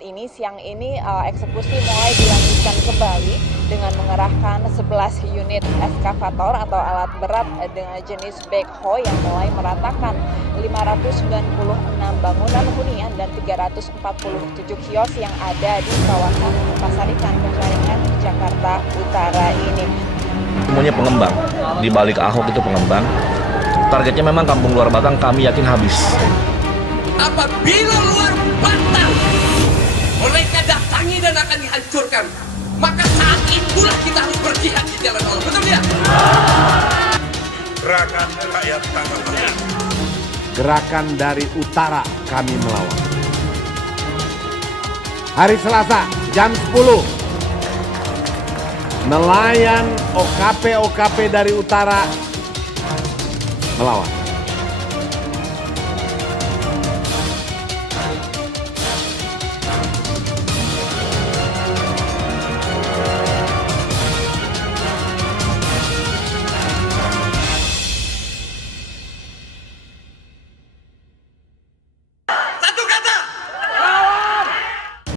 ini, siang ini eksekusi mulai dilanjutkan kembali dengan mengerahkan 11 unit eskavator atau alat berat dengan jenis backhoe yang mulai meratakan 596 bangunan hunian dan 347 kios yang ada di kawasan Pasar Ikan Penjaringan, Jakarta Utara ini. Semuanya pengembang, di balik Ahok itu pengembang. Targetnya memang kampung luar Batang kami yakin habis. Apabila luar Batang mereka datangi dan akan dihancurkan, maka saat itulah kita harus berjihad di jalan Allah. Betul ya? Gerakan rakyat tangkap tangan. Gerakan dari utara kami melawan. Hari Selasa jam 10, nelayan OKP dari utara melawan.